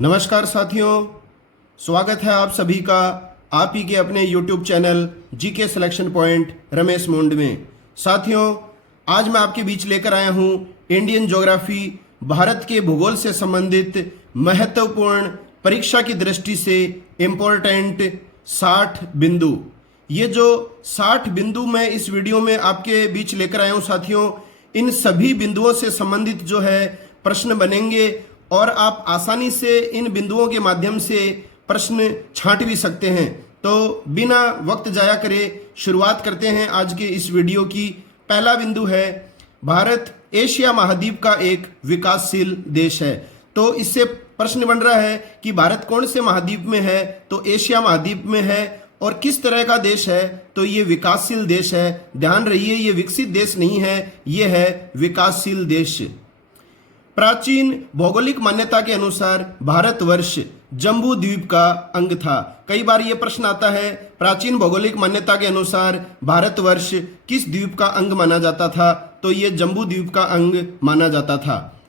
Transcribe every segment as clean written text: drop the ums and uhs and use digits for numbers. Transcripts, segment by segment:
नमस्कार साथियों, स्वागत है आप सभी का आप ही के अपने YouTube channel GK selection point Ramesh Mond में। साथियों, आज मैं आपके बीच लेकर आया हूँ इंडियन ज्योग्राफी, भारत के भूगोल से संबंधित महत्वपूर्ण परीक्षा की दृष्टि से इम्पोर्टेंट 60 बिंदु। ये जो 60 बिंदु मैं इस वीडियो में आपके बीच लेकर आया हूँ साथियों, इन सभी बिंदुओं से संबंधित जो है प्रश्न बनेंगे और आप आसानी से इन बिंदुओं के माध्यम से प्रश्न छांट भी सकते हैं। तो बिना वक्त जाया करे शुरुआत करते हैं आज के इस वीडियो की। पहला बिंदु है, भारत एशिया महाद्वीप का एक विकासशील देश है। तो इससे प्रश्न बन रहा है कि भारत कौन से महाद्वीप में है, तो एशिया महाद्वीप में है। और किस तरह का देश है, तो ये विकासशील देश है। ध्यान रहिए, ये विकसित देश नहीं है, ये है विकासशील देश। प्राचीन भौगोलिक मान्यता के अनुसार भारतवर्ष जम्बू द्वीप का अंग था। कई बार यह प्रश्न आता है, प्राचीन भौगोलिक मान्यता के अनुसार भारतवर्ष किस द्वीप का अंग माना जाता था, तो ये जम्बू द्वीप का अंग माना जाता था।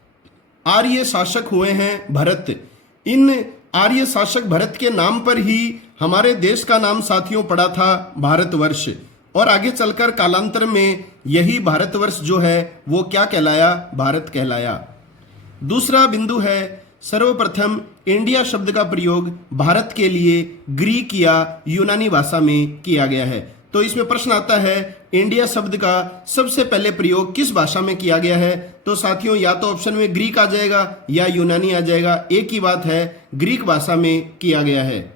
आर्य शासक हुए हैं भरत। इन आर्य शासक भरत के नाम पर ही हमारे देश का नाम साथियों पड़ा था भारतवर्ष। और आगे चलकर कालांतर में यही भारतवर्ष जो है वो क्या कहलाया, भारत कहलाया। दूसरा बिंदु है, सर्वप्रथम इंडिया शब्द का प्रयोग भारत के लिए ग्रीक या यूनानी भाषा में किया गया है। तो इसमें प्रश्न आता है, इंडिया शब्द का सबसे पहले प्रयोग किस भाषा में किया गया है, तो साथियों या तो ऑप्शन में ग्रीक आ जाएगा या यूनानी आ जाएगा। एक ही बात है, ग्रीक भाषा में किया गया है।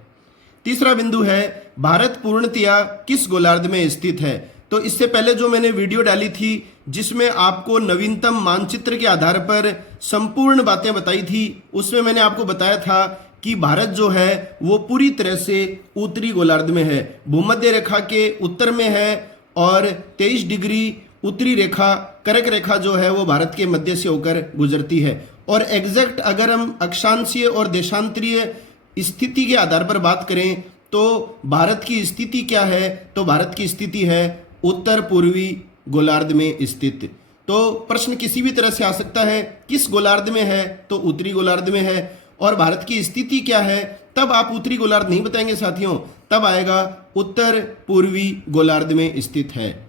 तीसरा बिंदु है, भारत पूर्णतया किस गोलार्ध में स्थित है। तो इससे पहले जो मैंने वीडियो डाली थी जिसमें आपको नवीनतम मानचित्र के आधार पर संपूर्ण बातें बताई थी, उसमें मैंने आपको बताया था कि भारत जो है वो पूरी तरह से उत्तरी गोलार्ध में है। भूमध्य रेखा के उत्तर में है और 23 डिग्री उत्तरी रेखा, कर्क रेखा जो है वो भारत के मध्य से होकर गुजरती है। और एग्जैक्ट अगर हम अक्षांशीय और देशांतरीय स्थिति के आधार पर बात करें तो भारत की स्थिति क्या है, तो भारत की स्थिति है उत्तर पूर्वी गोलार्ध में स्थित। तो प्रश्न किसी भी तरह से आ सकता है, किस गोलार्ध में है, तो उत्तरी गोलार्ध में है। और भारत की स्थिति क्या है, तब आप उत्तरी गोलार्ध नहीं बताएंगे साथियों, तब आएगा उत्तर पूर्वी गोलार्ध में स्थित है।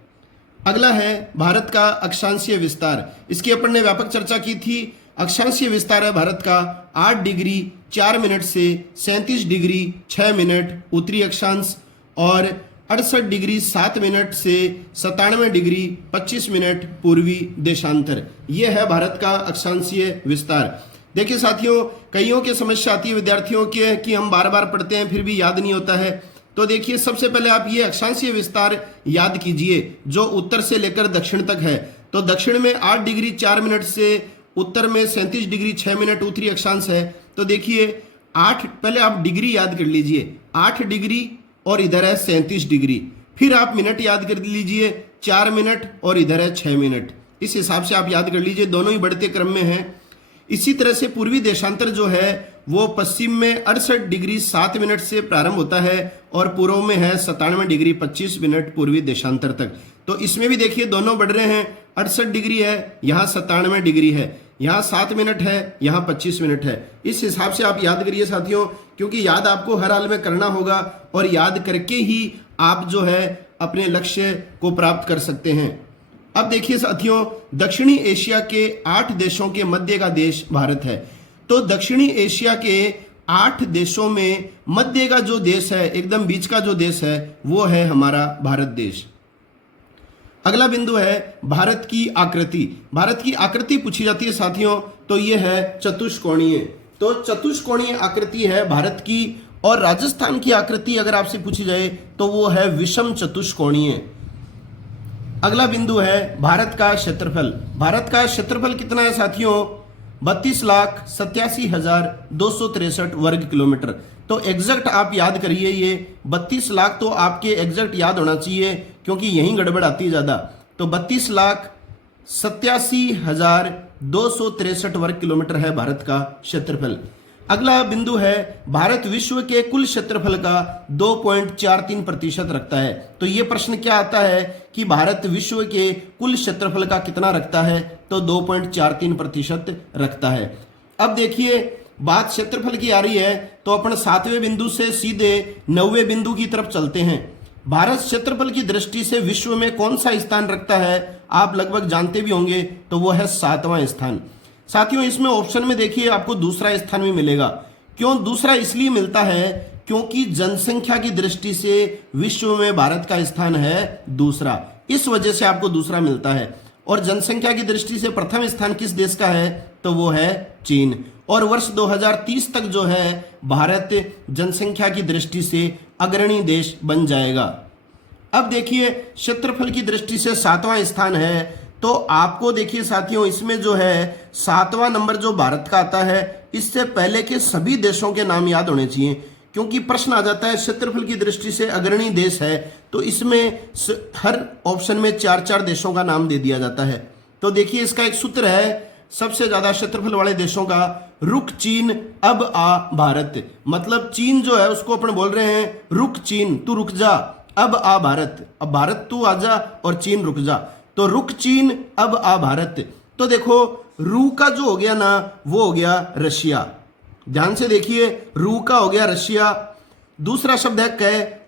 अगला है भारत का अक्षांशीय विस्तार। इसकी अपन ने व्यापक चर्चा की थी। अक्षांशीय विस्तार है भारत का 8 डिग्री 4 मिनट से 37 डिग्री 6 मिनट उत्तरी अक्षांश और 68 डिग्री 7 मिनट से 97 डिग्री 25 मिनट पूर्वी देशांतर। यह है भारत का अक्षांशीय विस्तार। देखिए साथियों, कईयों की समस्या आती है विद्यार्थियों के कि हम बार बार पढ़ते हैं फिर भी याद नहीं होता है। तो देखिए, सबसे पहले आप ये अक्षांशीय विस्तार याद कीजिए जो उत्तर से लेकर दक्षिण तक है। तो दक्षिण में 8 डिग्री 4 मिनट से उत्तर में 37 डिग्री 6 मिनट उत्तरी अक्षांश है। तो देखिए 8, पहले आप डिग्री याद कर लीजिए, 8 डिग्री और इधर है 37 डिग्री। फिर आप मिनट याद कर लीजिए, 4 मिनट और इधर है 6 मिनट। इस हिसाब से आप याद कर लीजिए, दोनों ही बढ़ते क्रम में हैं। इसी तरह से पूर्वी देशांतर जो है वो पश्चिम में 68 डिग्री 7 मिनट से प्रारंभ होता है और पूर्व में है 97 डिग्री 25 मिनट पूर्वी देशांतर तक। तो इसमें भी देखिए दोनों बढ़ रहे हैं, 68 डिग्री है, यहाँ 97 डिग्री है, यहाँ 7 मिनट है, यहाँ 25 मिनट है। इस हिसाब से आप याद करिए साथियों, क्योंकि याद आपको हर हाल में करना होगा और याद करके ही आप जो है अपने लक्ष्य को प्राप्त कर सकते हैं। अब देखिए साथियों, दक्षिणी एशिया के 8 देशों के मध्य का देश भारत है। तो दक्षिणी एशिया के 8 देशों में मध्य का जो देश है, एकदम बीच का जो देश है, वो है हमारा भारत देश। अगला बिंदु है भारत की आकृति। भारत की आकृति पूछी जाती है साथियों, तो ये है चतुष्कोणीय। तो चतुष्कोणीय आकृति है भारत की। और राजस्थान की आकृति अगर आपसे पूछी जाए तो वो है विषम चतुष्कोणीय। अगला बिंदु है भारत का क्षेत्रफल। भारत का क्षेत्रफल कितना है साथियों, 32,87,263 वर्ग किलोमीटर। तो एग्जैक्ट आप याद करिए, ये 32 लाख तो आपके एग्जैक्ट याद होना चाहिए क्योंकि यहीं गड़बड़ आती है ज़्यादा। तो 32,87,263 वर्ग किलोमीटर है भारत का क्षेत्रफल। अगला बिंदु है भारत विश्व के कुल क्षेत्रफल का 2.43% रखता है। तो ये प्रश्न क्या आता है कि भारत विश्व के कुल क्षेत्रफल का कितना रखता है, तो 2.43% रखता है। अब देखिए बात क्षेत्रफल की आ रही है तो अपन 7वें बिंदु से सीधे 9वें बिंदु की तरफ चलते हैं। भारत क्षेत्रफल की दृष्टि से विश्व में कौन सा स्थान रखता है, आप लगभग जानते भी होंगे, तो वो है 7वां स्थान। साथियों इसमें ऑप्शन में देखिए आपको दूसरा स्थान भी मिलेगा। क्यों दूसरा इसलिए मिलता है क्योंकि जनसंख्या की दृष्टि से विश्व में भारत का स्थान है दूसरा, इस वजह से आपको दूसरा मिलता है। और जनसंख्या की दृष्टि से प्रथम स्थान किस देश का है, तो वो है चीन। और वर्ष 2030 तक जो है भारत जनसंख्या की दृष्टि से अग्रणी देश बन जाएगा। अब देखिए क्षेत्रफल की दृष्टि से 7वां स्थान है, तो आपको देखिए साथियों इसमें जो है 7वां नंबर जो भारत का आता है, इससे पहले के सभी देशों के नाम याद होने चाहिए, क्योंकि प्रश्न आ जाता है क्षेत्रफल की दृष्टि से अग्रणी देश है, तो इसमें हर ऑप्शन में 4-4 देशों का नाम दे दिया जाता है। तो देखिए इसका एक सूत्र है सबसे ज्यादा क्षेत्रफल वाले देशों का, रुक चीन अब आ भारत। मतलब चीन जो है उसको अपन बोल रहे हैं रुक चीन, तू रुक जा, अब आ भारत, अब भारत तू आ जा और चीन रुक जा, तो रुक चीन अब आ भारत। तो देखो रू का जो हो गया ना वो हो गया रशिया, ध्यान से देखिए रू का हो गया रशिया। दूसरा शब्द है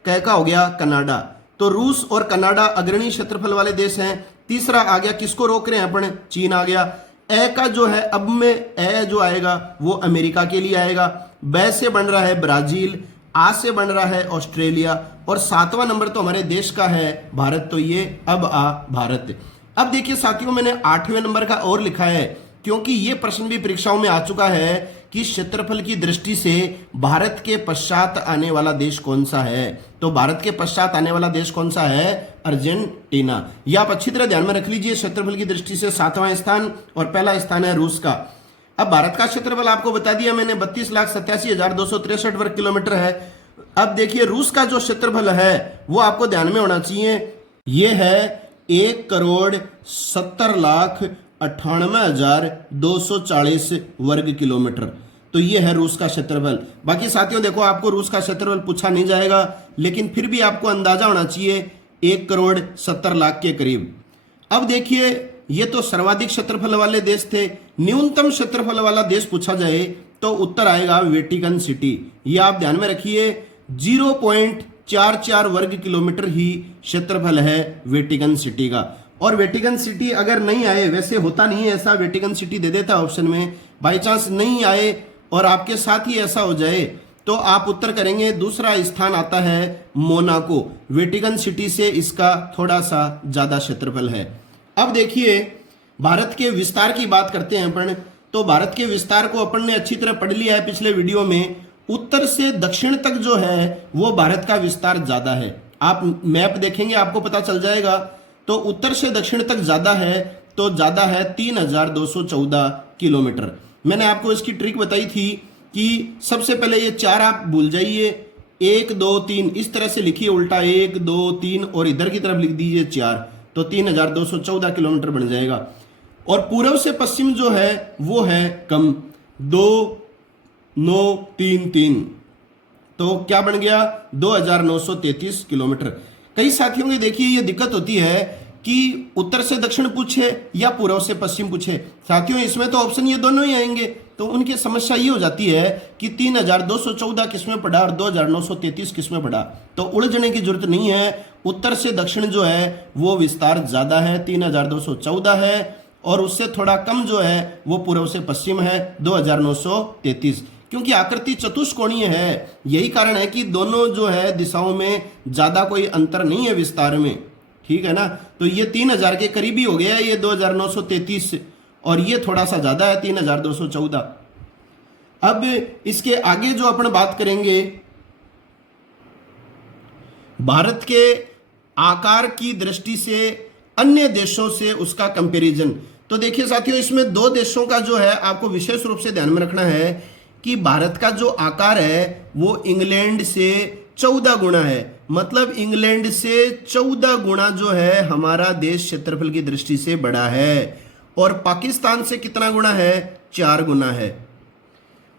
कै का हो गया कनाडा। तो रूस और कनाडा अग्रणी क्षेत्रफल वाले देश हैं। तीसरा आ गया, किसको रोक रहे हैं अपन, चीन आ गया। ए का जो है अब में ए जो आएगा वो अमेरिका के लिए आएगा। बै से बन रहा है ब्राजील, आ से बन रहा है ऑस्ट्रेलिया, और 7वां नंबर तो हमारे देश का है भारत, तो ये अब आ भारत। अब देखिए साथियों मैंने 8वें नंबर का और लिखा है, क्योंकि ये प्रश्न भी परीक्षाओं में आ चुका है कि क्षेत्रफल की दृष्टि से भारत के पश्चात आने वाला देश कौन सा है। तो भारत के पश्चात आने वाला देश कौन सा है, अर्जेंटीना। यह आप अच्छी तरह ध्यान में रख लीजिए, क्षेत्रफल की दृष्टि से 7वां स्थान और पहला स्थान है रूस का। अब भारत का क्षेत्रफल आपको बता दिया मैंने 32,87,263 वर्ग किलोमीटर है। अब देखिए रूस का जो क्षेत्रफल है वो आपको ध्यान में होना चाहिए, ये है 1,70,98,240 वर्ग किलोमीटर। तो ये है रूस का क्षेत्रफल। बाकी साथियों देखो आपको रूस का क्षेत्रफल पूछा नहीं जाएगा, लेकिन फिर भी आपको अंदाजा होना चाहिए 1,70,00,000 के करीब। अब देखिए ये तो सर्वाधिक क्षेत्रफल वाले देश थे। न्यूनतम क्षेत्रफल वाला देश पूछा जाए तो उत्तर आएगा वेटिकन सिटी। ये आप ध्यान में रखिए 0.44 वर्ग किलोमीटर ही क्षेत्रफल है वेटिकन सिटी का। और वेटिकन सिटी अगर नहीं आए, वैसे होता नहीं है ऐसा, वेटिकन सिटी दे देता ऑप्शन में, बाई चांस नहीं आए और आपके साथ ही ऐसा हो जाए तो आप उत्तर करेंगे दूसरा स्थान आता है मोनाको। वेटिकन सिटी से इसका थोड़ा सा ज्यादा क्षेत्रफल है। अब देखिए भारत के विस्तार की बात करते हैं अपन। तो भारत के विस्तार को अपन ने अच्छी तरह पढ़ लिया है पिछले वीडियो में। उत्तर से दक्षिण तक जो है वो भारत का विस्तार ज्यादा है। आप मैप देखेंगे आपको पता चल जाएगा। तो उत्तर से दक्षिण तक ज्यादा है, तो ज्यादा है 3,214 किलोमीटर। मैंने आपको इसकी ट्रिक बताई थी कि सबसे पहले ये 4 आप भूल जाइए, 1 2 3 इस तरह से लिखिए उल्टा, 1 2 3 और इधर की तरफ लिख दीजिए 4, तो 3,214 किलोमीटर बन जाएगा। और पूर्व से पश्चिम जो है वो है कम, 2 9 3 3, तो क्या बन गया 2,933 किलोमीटर। कई साथियों की देखिए ये दिक्कत होती है कि उत्तर से दक्षिण पूछे या पूर्व से पश्चिम पूछे। साथियों इसमें तो ऑप्शन ये दोनों ही आएंगे, तो उनकी समस्या ये हो जाती है कि 3,214 किसमें पड़ा और 2,933 किसमें पड़ा। तो उलझने की जरूरत नहीं है। उत्तर से दक्षिण जो है वो विस्तार ज्यादा है, 3,214 है, और उससे थोड़ा कम जो है वो पूर्व से पश्चिम है, 2,933। क्योंकि आकृति चतुष्कोणीय है, यही कारण है कि दोनों जो है दिशाओं में ज्यादा कोई अंतर नहीं है विस्तार में, ठीक है ना। तो ये 3,000 के करीबी हो गया, ये 2,933, और ये थोड़ा सा ज्यादा है 3,214। अब इसके आगे जो अपन बात करेंगे भारत के आकार की दृष्टि से अन्य देशों से उसका कंपैरिजन। तो देखिए साथियों इसमें 2 देशों का जो है आपको विशेष रूप से ध्यान में रखना है कि भारत का जो आकार है वो इंग्लैंड से 14 गुना है। मतलब इंग्लैंड से 14 गुना जो है हमारा देश क्षेत्रफल की दृष्टि से बड़ा है, और पाकिस्तान से कितना गुना है, 4 गुना है।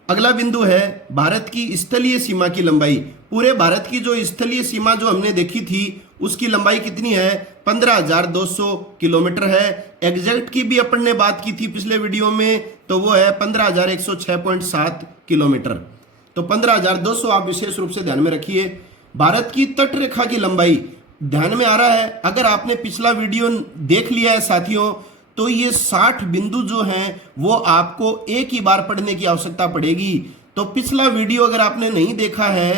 अगला बिंदु है भारत की स्थलीय सीमा की लंबाई। पूरे भारत की जो स्थलीय सीमा जो हमने देखी थी उसकी लंबाई कितनी है? 15,200 किलोमीटर है। एग्जैक्ट की भी अपन ने बात की थी पिछले वीडियो में, तो वो है 15,106.7 किलोमीटर। तो 15,200 आप विशेष रूप से ध्यान में रखिए। भारत की तट रेखा की लंबाई ध्यान में आ रहा है? अगर आपने पिछला वीडियो देख लिया है साथियों, तो ये 60 बिंदु जो हैं वो आपको एक ही बार पढ़ने की आवश्यकता पड़ेगी। तो पिछला वीडियो अगर आपने नहीं देखा है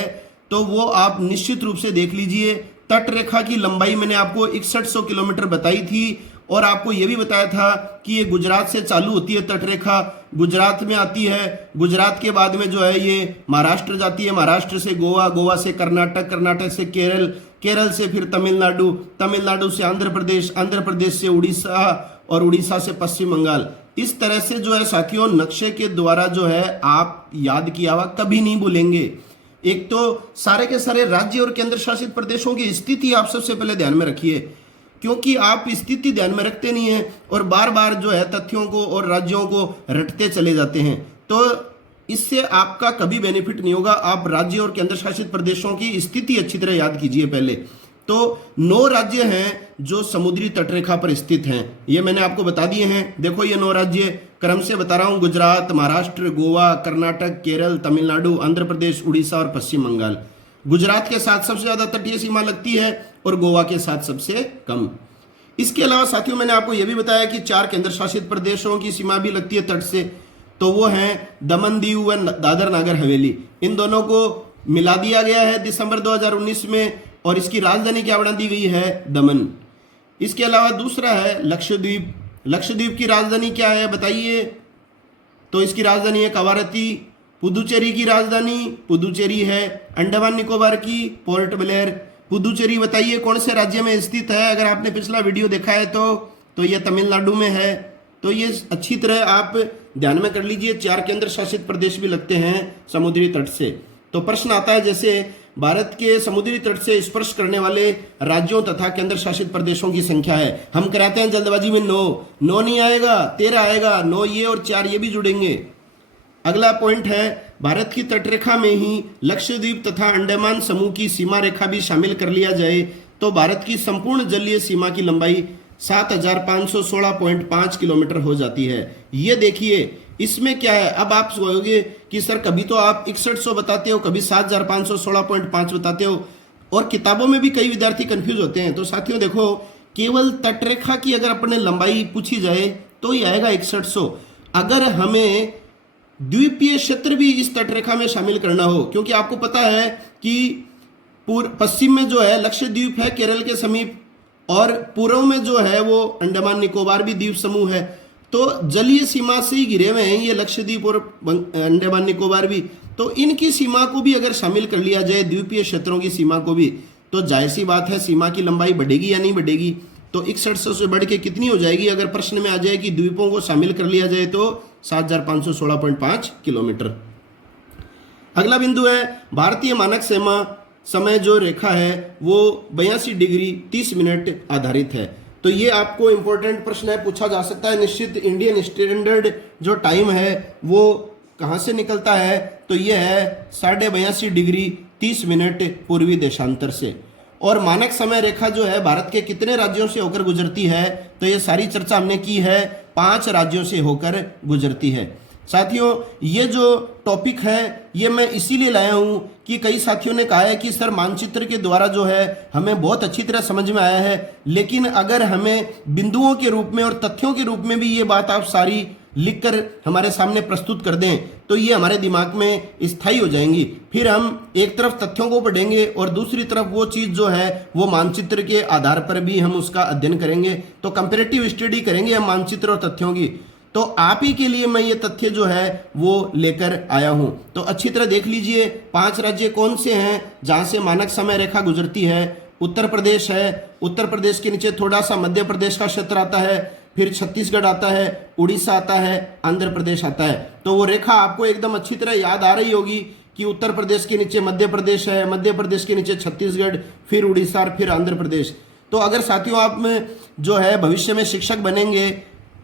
तो वो आप निश्चित रूप से देख लीजिए। तट रेखा की लंबाई मैंने आपको 6100 किलोमीटर बताई थी और आपको यह भी बताया था कि ये गुजरात से चालू होती है तट रेखा, गुजरात में आती है, गुजरात के बाद में जो है ये महाराष्ट्र जाती है, महाराष्ट्र से गोवा, गोवा से कर्नाटक, कर्नाटक से केरल, केरल से फिर तमिलनाडु, तमिलनाडु से आंध्र प्रदेश, आंध्र प्रदेश से उड़ीसा और उड़ीसा से पश्चिम बंगाल। इस तरह से जो है साथियों नक्शे के द्वारा जो है आप याद किया हुआ कभी नहीं भूलेंगे। एक तो सारे के सारे राज्य और केंद्र शासित प्रदेशों की स्थिति आप सबसे पहले ध्यान में रखिए, क्योंकि आप स्थिति ध्यान में रखते नहीं हैं और बार बार जो है तथ्यों को और राज्यों को रटते चले जाते हैं, तो इससे आपका कभी बेनिफिट नहीं होगा। आप राज्य और केंद्र शासित प्रदेशों की स्थिति अच्छी तरह याद कीजिए पहले। तो 9 राज्य हैं जो समुद्री तटरेखा पर स्थित हैं, ये मैंने आपको बता दिए हैं। देखो ये 9 राज्य क्रम से बता रहा हूं: गुजरात, महाराष्ट्र, गोवा, कर्नाटक, केरल, तमिलनाडु, आंध्र प्रदेश, उड़ीसा और पश्चिम बंगाल। गुजरात के साथ सबसे ज्यादा तटीय सीमा लगती है और गोवा के साथ सबसे कम। इसके अलावा साथियों मैंने आपको यह भी बताया कि 4 केंद्र शासित प्रदेशों की सीमा भी लगती है तट से, तो वो हैं दमन, दीव व दादर नागर हवेली। इन दोनों को मिला दिया गया है दिसंबर 2019 में और इसकी राजधानी क्या बना दी गई है? दमन। इसके अलावा दूसरा है लक्षद्वीप। लक्षद्वीप की राजधानी क्या है बताइए? तो इसकी राजधानी है कवारत्ती। पुदुचेरी की राजधानी पुदुचेरी है। अंडमान निकोबार की पोर्ट ब्लेयर। पुदुचेरी बताइए कौन से राज्य में स्थित है? अगर आपने पिछला वीडियो देखा है तो ये तमिलनाडु में है। तो ये अच्छी तरह आप ध्यान में कर लीजिए। 4 केंद्र शासित प्रदेश भी लगते हैं समुद्री तट से। तो प्रश्न आता है जैसे भारत के समुद्री तट से स्पर्श करने वाले राज्यों तथा केंद्र शासित प्रदेशों की संख्या है। हम कराते हैं जल्दबाजी में 9 नहीं आएगा, 13 आएगा। 9 ये और 4 ये भी जुड़ेंगे। अगला पॉइंट है भारत की तटरेखा में ही लक्षद्वीप तथा अंडमान समूह की सीमा रेखा भी शामिल कर लिया जाए तो भारत की संपूर्ण जलीय सीमा की लंबाई 7,516.5 किलोमीटर हो जाती है। ये देखिए इसमें क्या है। अब आप सोचोगे कि सर कभी तो आप 6100 बताते हो, कभी 7,516.5 बताते हो और किताबों में भी कई विद्यार्थी कंफ्यूज होते हैं। तो साथियों देखो, केवल तटरेखा की अगर अपने लंबाई पूछी जाए तो ये आएगा 6100। अगर हमें द्वीपीय क्षेत्र भी इस तटरेखा में शामिल करना हो, क्योंकि आपको पता है कि पश्चिम में जो है लक्षद्वीप है केरल के समीप और पूर्व में जो है वो अंडमान निकोबार भी द्वीप समूह है, तो जलीय सीमा से ही घिरे हुए हैं ये लक्षद्वीप और अंडमान निकोबार भी। तो इनकी सीमा को भी अगर शामिल कर लिया जाए, द्वीपीय क्षेत्रों की सीमा को भी, तो जाहिर सी बात है सीमा की लंबाई बढ़ेगी या नहीं बढ़ेगी? तो 6100 से बढ़ के कितनी हो जाएगी? अगर प्रश्न में आ जाए कि द्वीपों को शामिल कर लिया जाए तो 7,516.5 किलोमीटर। अगला बिंदु है भारतीय मानक समय जो रेखा है वो 82 डिग्री 30 मिनट आधारित है। तो ये आपको इंपॉर्टेंट प्रश्न है, पूछा जा सकता है। निश्चित इंडियन स्टैंडर्ड जो टाइम है वो कहाँ से निकलता है? तो ये है 82.5 डिग्री 30 मिनट पूर्वी देशांतर से। और मानक समय रेखा जो है भारत के कितने राज्यों से होकर गुजरती है? तो ये सारी चर्चा हमने की है, 5 राज्यों से होकर गुजरती है। साथियों ये जो टॉपिक है ये मैं इसीलिए लाया हूं कि कई साथियों ने कहा है कि सर मानचित्र के द्वारा जो है हमें बहुत अच्छी तरह समझ में आया है, लेकिन अगर हमें बिंदुओं के रूप में और तथ्यों के रूप में भी ये बात आप सारी लिखकर हमारे सामने प्रस्तुत कर दें तो ये हमारे दिमाग में स्थायी हो जाएंगी। फिर हम एक तरफ तथ्यों को पढ़ेंगे और दूसरी तरफ वो चीज़ जो है वो मानचित्र के आधार पर भी हम उसका अध्ययन करेंगे। तो कंपैरेटिव स्टडी करेंगे हम मानचित्र और तथ्यों की। तो आप ही के लिए मैं ये तथ्य जो है वो लेकर आया हूं। तो अच्छी तरह देख लीजिए 5 राज्य कौन से हैं जहां से मानक समय रेखा गुजरती है। उत्तर प्रदेश है, उत्तर प्रदेश के नीचे थोड़ा सा मध्य प्रदेश का क्षेत्र आता है, फिर छत्तीसगढ़ आता है, उड़ीसा आता है, आंध्र प्रदेश आता है। तो वो रेखा आपको एकदम अच्छी तरह याद आ रही होगी कि उत्तर प्रदेश के नीचे मध्य प्रदेश है, मध्य प्रदेश के नीचे छत्तीसगढ़, फिर उड़ीसा और फिर आंध्र प्रदेश। तो अगर साथियों आप में जो है भविष्य में शिक्षक बनेंगे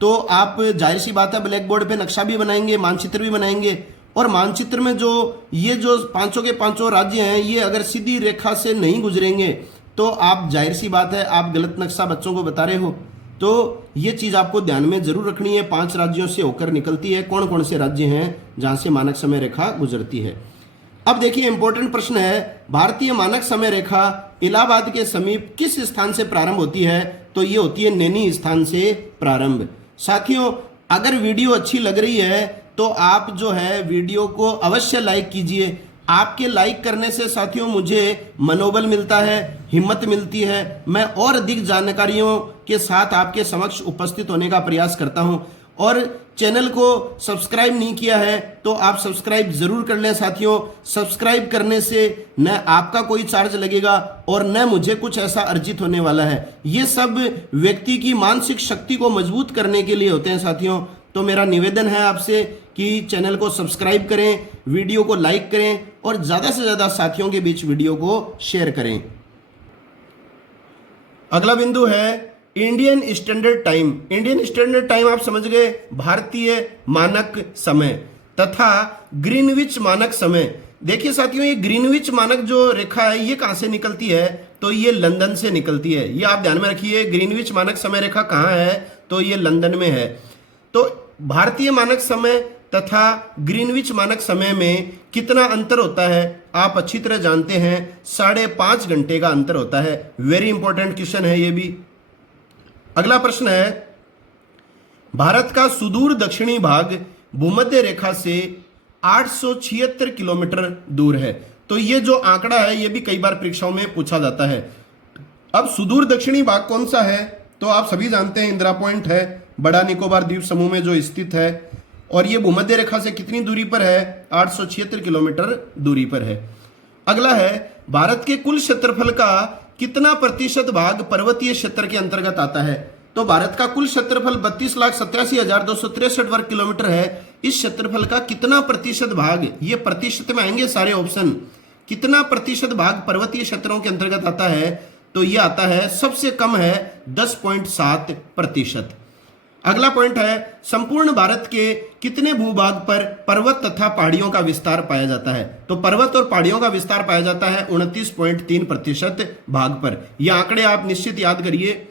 तो आप जाहिर सी बात है ब्लैक बोर्ड पे नक्शा भी बनाएंगे, मानचित्र भी बनाएंगे और मानचित्र में जो ये जो पांचों के पांचों राज्य हैं, ये अगर सीधी रेखा से नहीं गुजरेंगे तो आप, जाहिर सी बात है, आप गलत नक्शा बच्चों को बता रहे हो। तो ये चीज आपको ध्यान में जरूर रखनी है। 5 राज्यों से होकर निकलती है। कौन कौन से राज्य हैं जहां से मानक समय रेखा गुजरती है? अब देखिए, इंपॉर्टेंट प्रश्न है, भारतीय मानक समय रेखा इलाहाबाद के समीप किस स्थान से प्रारंभ होती है? तो ये होती है नैनी स्थान से प्रारंभ। साथियों, अगर वीडियो अच्छी लग रही है तो आप जो है वीडियो को अवश्य लाइक कीजिए। आपके लाइक करने से साथियों मुझे मनोबल मिलता है, हिम्मत मिलती है। मैं और अधिक जानकारियों के साथ आपके समक्ष उपस्थित होने का प्रयास करता हूं। और चैनल को सब्सक्राइब नहीं किया है तो आप सब्सक्राइब जरूर कर लें साथियों। सब्सक्राइब करने से न आपका कोई चार्ज लगेगा और न मुझे कुछ ऐसा अर्जित होने वाला है। ये सब व्यक्ति की मानसिक शक्ति को मजबूत करने के लिए होते हैं साथियों। तो मेरा निवेदन है आपसे कि चैनल को सब्सक्राइब करें, वीडियो को लाइक करें और ज्यादा से ज्यादा साथियों के बीच वीडियो को शेयर करें। अगला बिंदु है Indian standard time. Indian standard time आप समझ गए, भारतीय मानक समय तथा ग्रीनविच मानक समय। देखिए साथियों, ये ग्रीनविच मानक जो रेखा है ये कहां से निकलती है? तो ये लंदन से निकलती है। ये आप ध्यान में रखिए, ग्रीनविच मानक समय रेखा कहां है? तो ये लंदन में है। तो भारतीय मानक समय तथा ग्रीनविच मानक समय में कितना अंतर होता है आप अच्छी तरह जानते हैं। 5.5 घंटे का अंतर होता है। वेरी इंपॉर्टेंट क्वेश्चन है ये भी। अगला प्रश्न है, भारत का सुदूर दक्षिणी भाग भूमध्य रेखा से 876 किलोमीटर दूर है। तो ये जो आंकड़ा है ये भी कई बार परीक्षाओं में पूछा जाता है। अब सुदूर दक्षिणी भाग कौन सा है? तो आप सभी जानते हैं इंदिरा पॉइंट है, बड़ा निकोबार द्वीप समूह में जो स्थित है। और ये भूमध्य रेखा से कितनी दूरी पर है? 876 किलोमीटर दूरी पर है। अगला है, भारत के कुल क्षेत्रफल का कितना प्रतिशत भाग पर्वतीय क्षेत्र के अंतर्गत आता है? तो भारत का कुल क्षेत्रफल 32,87,263 वर्ग किलोमीटर है। इस क्षेत्रफल का कितना प्रतिशत भाग, ये प्रतिशत में आएंगे सारे ऑप्शन, कितना प्रतिशत भाग पर्वतीय क्षेत्रों के अंतर्गत आता है? तो ये आता है, सबसे कम है 10.7%। अगला पॉइंट है, संपूर्ण भारत के कितने भूभाग पर पर्वत तथा पहाड़ियों का विस्तार पाया जाता है? तो पर्वत और पहाड़ियों का विस्तार पाया जाता है 29.3% भाग पर। ये आंकड़े आप निश्चित याद करिए।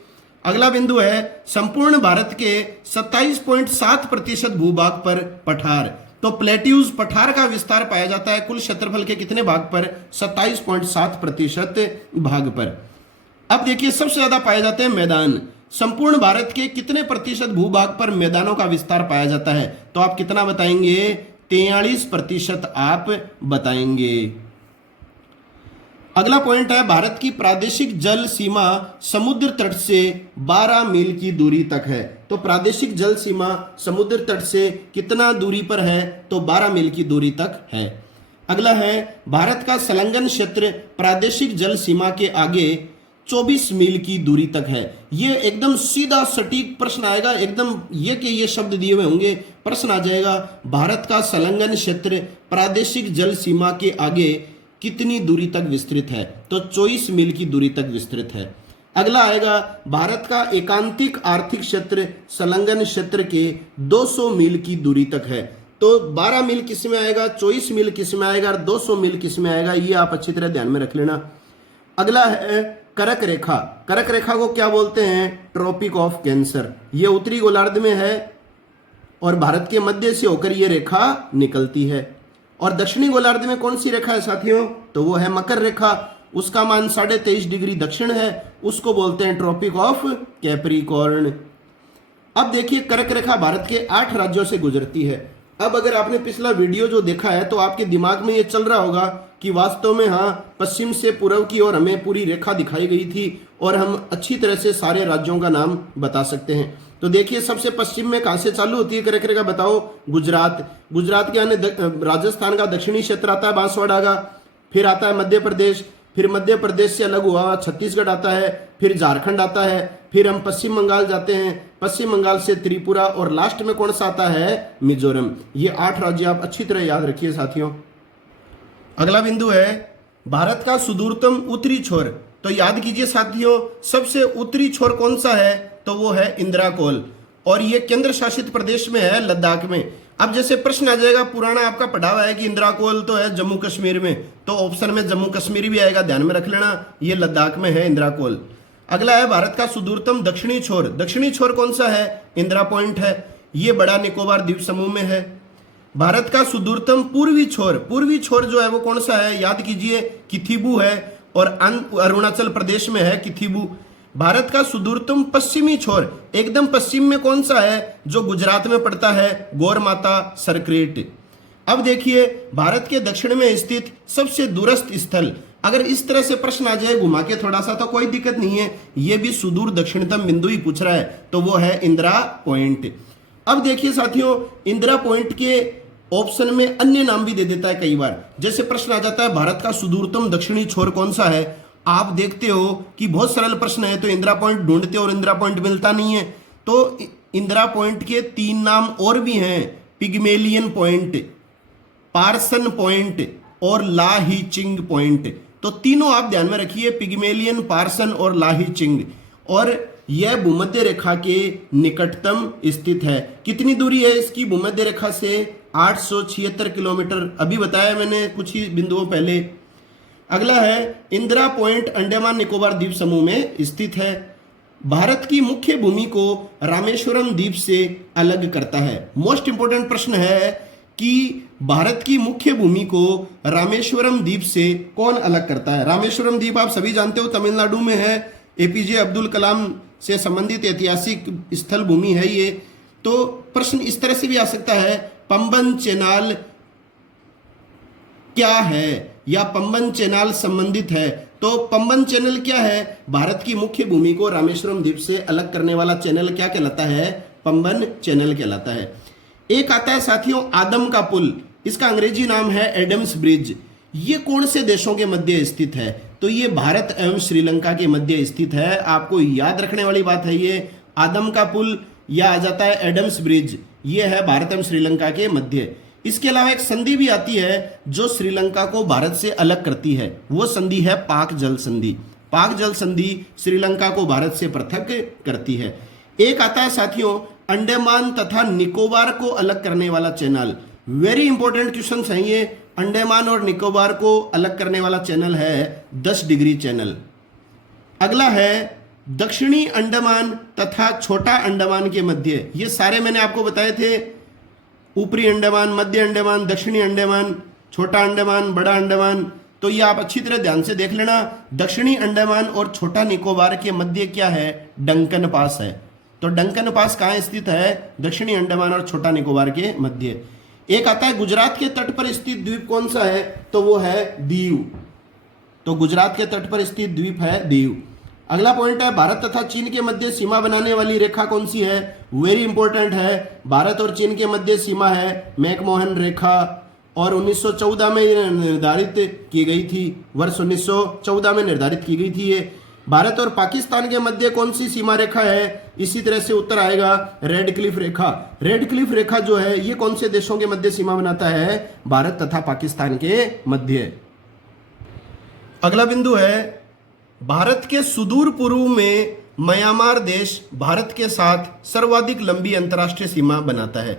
अगला बिंदु है, संपूर्ण भारत के 27.7% भूभाग पर पठार। तो प्लेट्यूज, पठार का विस्तार पाया जाता है कुल क्षेत्रफल के कितने भाग पर? 27.7% भाग पर। अब देखिए, सबसे ज्यादा पाए जाते हैं मैदान। संपूर्ण भारत के कितने प्रतिशत भूभाग पर मैदानों का विस्तार पाया जाता है? तो आप कितना बताएंगे? 43% आप बताएंगे। अगला पॉइंट है, भारत की प्रादेशिक जल सीमा समुद्र तट से 12 मील की दूरी तक है। तो प्रादेशिक जल सीमा समुद्र तट से कितना दूरी पर है? तो 12 मील की दूरी तक है। अगला है, भारत का संलग्न क्षेत्र प्रादेशिक जल सीमा के आगे 24 मील की दूरी तक है। ये एकदम सीधा सटीक प्रश्न आएगा, एकदम ये कि ये शब्द दिए हुए होंगे, प्रश्न आ जाएगा, भारत का संलग्न क्षेत्र प्रादेशिक जल सीमा के आगे कितनी दूरी तक विस्तृत है? तो 24 मील की दूरी तक विस्तृत है। अगला आएगा, भारत का एकांतिक आर्थिक क्षेत्र संलग्न क्षेत्र के 200 मील की दूरी तक है। तो 12 मील किस में आएगा, 24 मील किस में आएगा और 200 मील किस में आएगा, ये आप अच्छी तरह ध्यान में रख लेना। अगला है कर्क रेखा। कर्क रेखा को क्या बोलते हैं? Tropic of cancer. ये उत्तरी गोलार्ध में है और भारत के मध्य से होकर ये रेखा निकलती है। और दक्षिणी गोलार्ध में कौन सी रेखा है साथियों? तो वो है मकर रेखा। उसका मान 23.5 डिग्री दक्षिण है, उसको बोलते हैं ट्रॉपिक ऑफ कैप्रिकॉर्न। अब देखिए, कर्क रेखा भारत के 8 राज्यों से गुजरती है। अब अगर आपने पिछला वीडियो जो देखा है तो आपके दिमाग में ये चल रहा होगा कि वास्तव में हाँ, पश्चिम से पूर्व की ओर हमें पूरी रेखा दिखाई गई थी और हम अच्छी तरह से सारे राज्यों का नाम बता सकते हैं। तो देखिए, सबसे पश्चिम में कहां से चालू होती है कर्क रेखा बताओ? गुजरात। गुजरात के आने राजस्थान का दक्षिणी क्षेत्र आता है बांसवाड़ा का, फिर आता है मध्य प्रदेश, फिर मध्य प्रदेश से अलग हुआ छत्तीसगढ़ आता है, फिर झारखंड आता है, फिर हम पश्चिम बंगाल जाते हैं, पश्चिम बंगाल से त्रिपुरा और लास्ट में कौन सा आता है? मिजोरम। ये 8 राज्य आप अच्छी तरह याद रखिए साथियों। अगला बिंदु है, भारत का सुदूरतम उत्तरी छोर। तो याद कीजिए साथियों, सबसे उत्तरी छोर कौन सा है? तो वो है इंदिरा कोल। और ये केंद्र शासित प्रदेश में है, लद्दाख में। अब जैसे प्रश्न आ जाएगा, पुराना आपका पढ़ा हुआ है कि इंदिरा कोल तो है जम्मू कश्मीर में, तो ऑप्शन में जम्मू कश्मीर भी आएगा, ध्यान में रख लेना, ये लद्दाख में है इंदिरा कोल। अगला है भारत का सुदूरतम दक्षिणी छोर। दक्षिणी छोर कौन सा है? इंदिरा पॉइंट है, ये बड़ा निकोबार द्वीप समूह में है। भारत का सुदूरतम पूर्वी छोर, पूर्वी छोर जो है वो कौन सा है? याद कीजिए, किथिबू है, और अरुणाचल प्रदेश में है किथिबू। भारत का सुदूरतम पश्चिमी छोर, एकदम पश्चिम में कौन सा है? जो गुजरात में पड़ता है, गौरमाता सरक्रेट। अब देखिए, भारत के दक्षिण में स्थित सबसे दूरस्थ स्थल, अगर इस तरह से प्रश्न आ जाए घुमा के थोड़ा सा, तो कोई दिक्कत नहीं है, ये भी सुदूर दक्षिणतम बिंदु ही पूछ रहा है, तो वो है इंदिरा पॉइंट। अब देखिए साथियों, इंदिरा पॉइंट के ऑप्शन में अन्य नाम भी दे देता है कई बार। जैसे प्रश्न आ जाता है भारत का सुदूरतम दक्षिणी छोर कौन सा है, आप देखते हो कि बहुत सरल प्रश्न है, तो इंदिरा पॉइंट ढूंढते और इंदिरा पॉइंट मिलता नहीं है, तो इंदिरा पॉइंट के 3 नाम और भी हैं, पिग्मेलियन पॉइंट, पार्सन पॉइंट और लाहीचिंग पॉइंट। तो तीनों आप ध्यान में रखिए, पिग्मेलियन, पार्सन और लाहीचिंग। और यह भूमध्य रेखा के निकटतम स्थित है। कितनी दूरी है इसकी भूमध्य रेखा से? 876 किलोमीटर, अभी बताया मैंने कुछ ही बिंदुओं पहले। अगला है, इंदिरा पॉइंट अंडमान निकोबार द्वीप समूह में स्थित है। भारत की मुख्य भूमि को रामेश्वरम द्वीप से अलग करता है। मोस्ट इंपोर्टेंट प्रश्न है कि भारत की मुख्य भूमि को रामेश्वरम द्वीप से कौन अलग करता है? रामेश्वरम द्वीप आप सभी जानते हो, तमिलनाडु में है, एपीजे अब्दुल कलाम से संबंधित ऐतिहासिक स्थल भूमि है ये। तो प्रश्न इस तरह से भी आ सकता है, पंबन चेनाल क्या है, या पंबन चैनल संबंधित है? तो पंबन चैनल क्या है? भारत की मुख्य भूमि को रामेश्वरम द्वीप से अलग करने वाला चैनल क्या कहलाता है? पंबन चैनल कहलाता है। एक आता है साथियों आदम का पुल, इसका अंग्रेजी नाम है एडम्स ब्रिज। ये कौन से देशों के मध्य स्थित है? तो ये भारत एवं श्रीलंका के मध्य स्थित है। आपको याद रखने वाली बात है ये, आदम का पुल या आ जाता है एडम्स ब्रिज, ये है भारत एवं श्रीलंका के मध्य। इसके अलावा एक संधि भी आती है जो श्रीलंका को भारत से अलग करती है, वो संधि है पाक जल संधि। पाक जल संधि श्रीलंका को भारत से पृथक करती है। एक आता है साथियों अंडमान तथा निकोबार को अलग करने वाला चैनल। वेरी इंपॉर्टेंट क्वेश्चन है ये। अंडमान और निकोबार को अलग करने वाला चैनल है 10 डिग्री चैनल। अगला है दक्षिणी अंडमान तथा छोटा अंडमान के मध्य, ये सारे मैंने आपको बताए थे, ऊपरी अंडमान, मध्य अंडमान, दक्षिणी अंडमान, छोटा अंडमान, बड़ा अंडमान। तो ये आप अच्छी तरह ध्यान से देख लेना। दक्षिणी अंडमान और छोटा निकोबार के मध्य क्या है? डंकन पास है। तो डंकन पास कहाँ स्थित है? दक्षिणी अंडमान और छोटा निकोबार के मध्य। एक आता है गुजरात के तट पर स्थित द्वीप कौन सा है? तो वो है दीव। तो गुजरात के तट पर स्थित द्वीप है दीव। अगला पॉइंट है भारत तथा चीन के मध्य सीमा बनाने वाली रेखा कौन सी है? वेरी इंपॉर्टेंट है, भारत और चीन के मध्य सीमा है मैकमोहन रेखा, और 1914 में ये निर्धारित की गई थी, वर्ष 1914 में निर्धारित की गई थी ये। भारत और पाकिस्तान के मध्य कौन सी सीमा रेखा है? इसी तरह से उत्तर आएगा रेड क्लिफ रेखा। रेड क्लिफ रेखा जो है ये कौन से देशों के मध्य सीमा बनाता है? भारत तथा पाकिस्तान के मध्य। अगला बिंदु है भारत के सुदूर पूर्व में म्यांमार देश भारत के साथ सर्वाधिक लंबी अंतर्राष्ट्रीय सीमा बनाता है।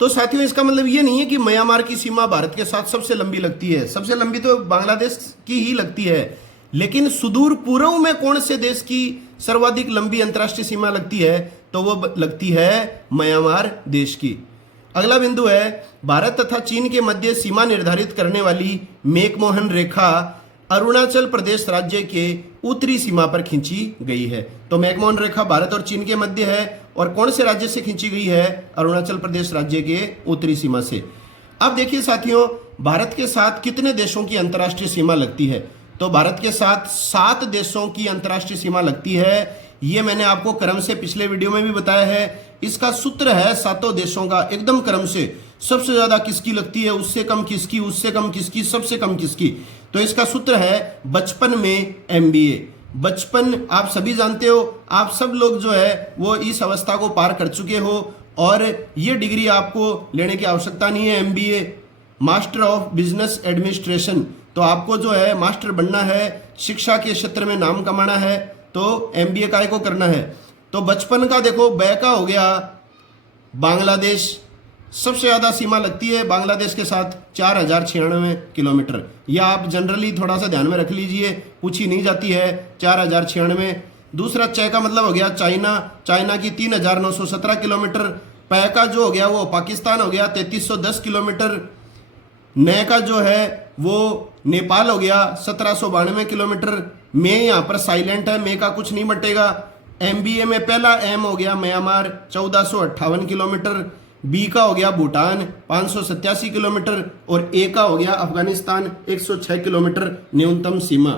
तो साथियों इसका मतलब ये नहीं है कि म्यांमार की सीमा भारत के साथ सबसे लंबी लगती है, सबसे लंबी तो बांग्लादेश की ही लगती है, लेकिन सुदूर पूर्व में कौन से देश की सर्वाधिक लंबी अंतर्राष्ट्रीय सीमा लगती है? तो वो लगती है म्यांमार देश की। अगला बिंदु है भारत तथा चीन के मध्य सीमा निर्धारित करने वाली मैकमोहन रेखा अरुणाचल प्रदेश राज्य के उत्तरी सीमा पर खींची गई है। तो मैकमोहन रेखा भारत और चीन के मध्य है, और कौन से राज्य से खींची गई है? अरुणाचल प्रदेश राज्य के उत्तरी सीमा से। अब देखिए साथियों भारत के साथ कितने देशों की अंतर्राष्ट्रीय सीमा लगती है? तो भारत के साथ 7 देशों की अंतर्राष्ट्रीय सीमा लगती है। ये मैंने आपको क्रम से पिछले वीडियो में भी बताया है। इसका सूत्र है 7 देशों का एकदम क्रम से, सबसे ज्यादा किसकी लगती है, उससे कम किसकी, उससे कम किसकी, सबसे कम किसकी। तो इसका सूत्र है बचपन में एमबीए। बचपन आप सभी जानते हो, आप सब लोग जो है वो इस अवस्था को पार कर चुके हो, और ये डिग्री आपको लेने की आवश्यकता नहीं है। MBA master of business administration, तो आपको जो है मास्टर बनना है, शिक्षा के क्षेत्र में नाम कमाना है, तो एमबीए काय को करना है। तो बचपन का देखो बै का हो गया बांग्लादेश सबसे ज़्यादा सीमा लगती है बांग्लादेश के साथ 4096 किलोमीटर। यह आप जनरली थोड़ा सा ध्यान में रख लीजिए, पूछी नहीं जाती है 4096। दूसरा च का मतलब हो गया चाइना, चाइना की 3917 किलोमीटर। पै का जो हो गया वो पाकिस्तान हो गया 3310 किलोमीटर। नए का जो है वो नेपाल हो गया 1792 किलोमीटर। में यहाँ पर साइलेंट है, में का कुछ नहीं बटेगा। MBA में पहला M हो गया म्यांमार 1458 किलोमीटर। बी का हो गया भूटान 587 किलोमीटर और ए का हो गया अफगानिस्तान 106 किलोमीटर न्यूनतम सीमा।